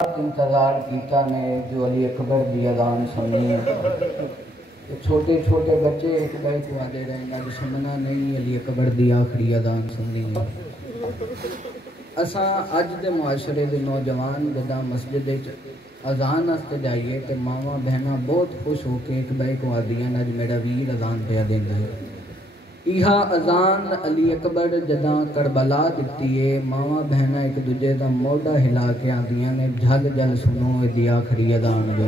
इंतज़ार कीता ने जो अली अकबर की अजान सुनी। तो छोटे छोटे बच्चे एक बैठ वादे रहना जो सुनना नहीं अली अकबर की आखिरी अजान सुननी। असा अज के मुआशरे के नौजवान जदा मस्जिद अजान वास्ते जाइए तो मावा बहना बहुत खुश होकर एक बैठ वादियाँ अज मेरा वीर अजान पे देंदा है। इहा अजान अली अकबर जदा करबला दिती है मावा बहना एक दूजे का मोढा हिला के आदियां ने झल झल सुनो इहदी आखिरी अजान जो।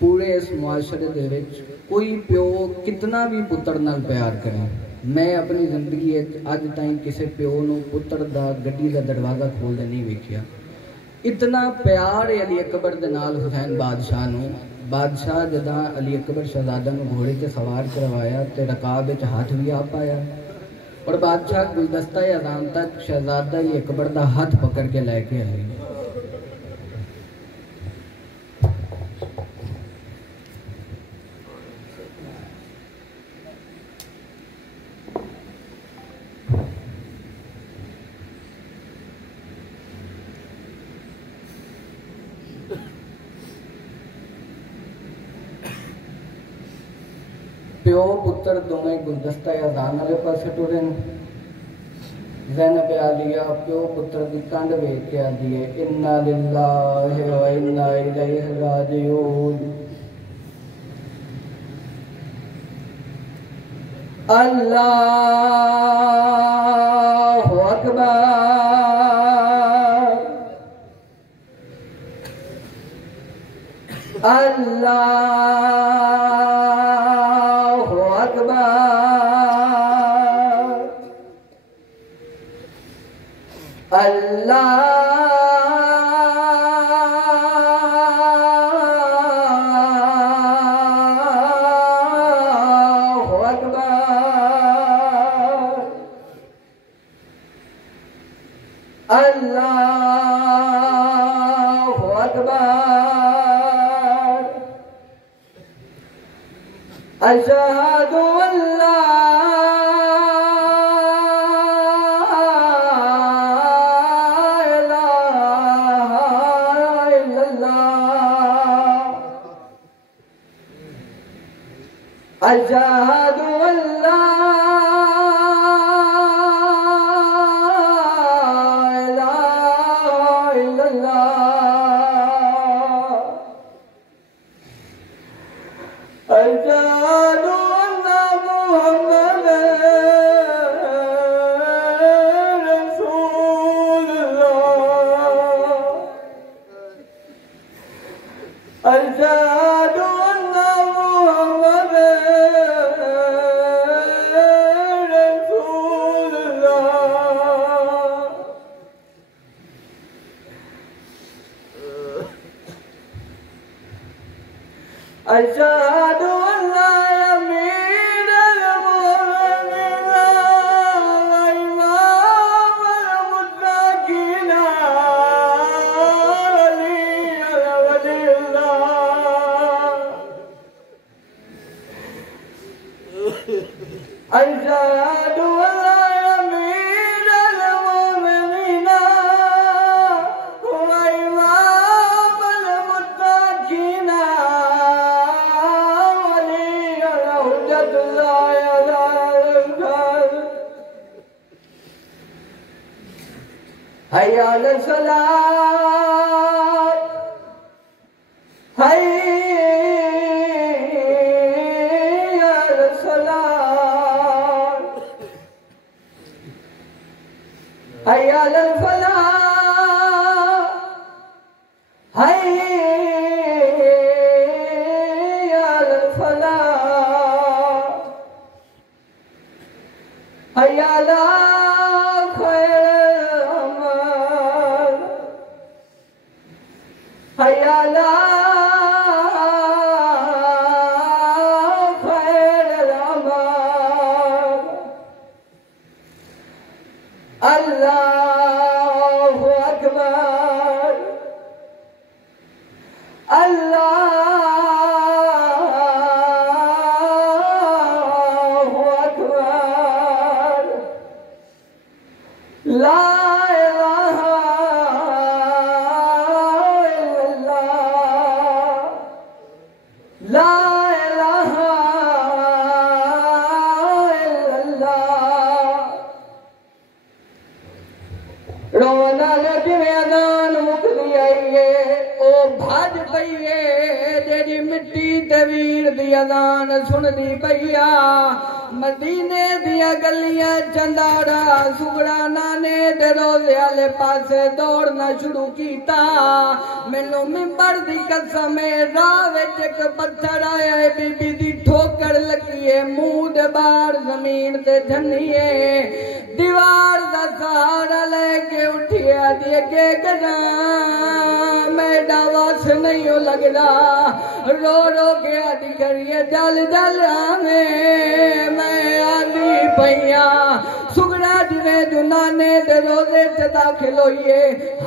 पूरे इस मुआशरे दे विच कोई प्यो कितना भी पुत्र नाल प्यार करे, मैं अपनी जिंदगी अज ताईं किसी प्यो नूं पुत्र दा गड्डी दा दरवाज़ा खोलदे नहीं वेखिया। इतना प्यार है अली अकबर दे नाल हुसैन बादशाह नूं। बादशाह जदा अली अकबर शहजादा नूं घोड़े ते सवार करवाया तो रकाब विच हाथ भी आ पाया और बादशाह गुलदस्ता अजान तक शहजादा अली अकबर का हाथ पकड़ के लैके आए। प्यो पुत्र दोवें गुलदस्ता अजान वाले पास टुरे। ज़ैनब आलिया प्यो पुत्र की कंड वेख के आती है इन्ना लिल्लाहि व इन्ना इलैहि राजिऊन। अल्लाहु अकबर अल्लाहु अकबर अल्लाहु अकबर अल्लाहु अकबर अशहदु अल्ला इलाहा इल्लल्लाह अशहदु अल्ला इलाहा इल्लल्लाह अशहदु अन्ना मुहम्मदन रसूलुल्लाह अशहदु अन्ना मुहम्मदन रसूलुल्लाह अशहदु अन्ना अमीरुल मुमिनीन व इमामुल मुत्तकीन अली वलिल्लाह अशहदु अन्ना अमीरुल मुमिनीन व इमामुल मुत्तकीन hayya ala salat hayya ala salat hayya ala falah hayya ala falah hayya ala hayya ala khairil amal Allahu akbar Allahu akbar La ilaha नाले जिवें अजान मुकदी आई है ओ भज पई है जेड़ी मिट्टी ते वीर दी अजान सुनदी पईया मदीने दिया गलियां चंदाड़ा सुगड़ा नाने दे रोज़े आले पासे दौड़ना शुरू कीता मैनू मिंबर दी कसम राह विच एक पत्थर आया है बीबी दी ठोकर लगी है मुंह दे बाहर जमीन ते धनिए दीवार दा सहारा लेके उठिया दिए के गदा मेरा वास नहीं हो लगदा रो रो के आदि करिए जल जल आवे मैं आंदी पैया सुगड़ा जिवें जुनाने दे रोज़े च दाखिल होइए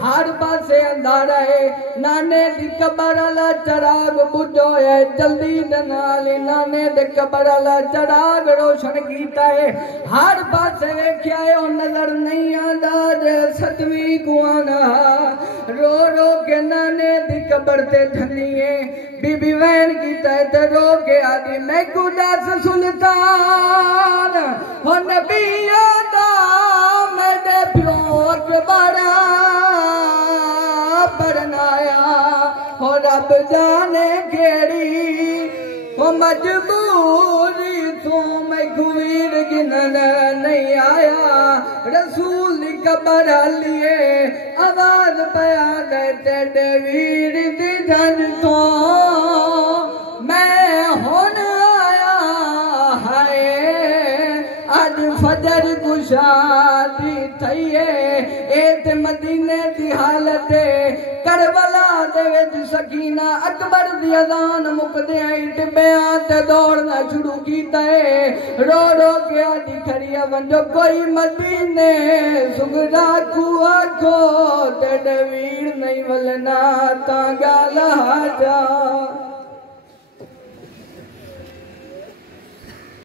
हर पासे अंधारा है नाने दी कबर आला चराग बुझो है जल्दी दे नाल नाने दे कबर आला चराग रोशन कीता है हर पासे वेख्या है ओ नजर नहीं आंदा जे सतवीं कुआना रो रो के नाने दी कबर ते धनिए बीबी वैन कीता है ते रो के आदि मैं गुदास सुल्तान हो नबिया दा मेरे प्यो अकबरा परनाया हो रब जाने केड़ी हो मजबूरी तो मैं गुवीर गिनन नहीं आया रसूल दी कबर लिए आवाज पया दे तेरे वीर दी जन तो मैं हुन आया हाय अज फजर कुशादी थईए ए ते मदीने दी हालत करबला दे विच सकीना अकबर दी अजान मुकदे आई टिब्बियां ते दौड़ना शुरू कीता है रो रो के आदि खड़िया वंजो कोई मदीने सुगड़ा कुआ को ते वीर नहीं वलना ता गाला जा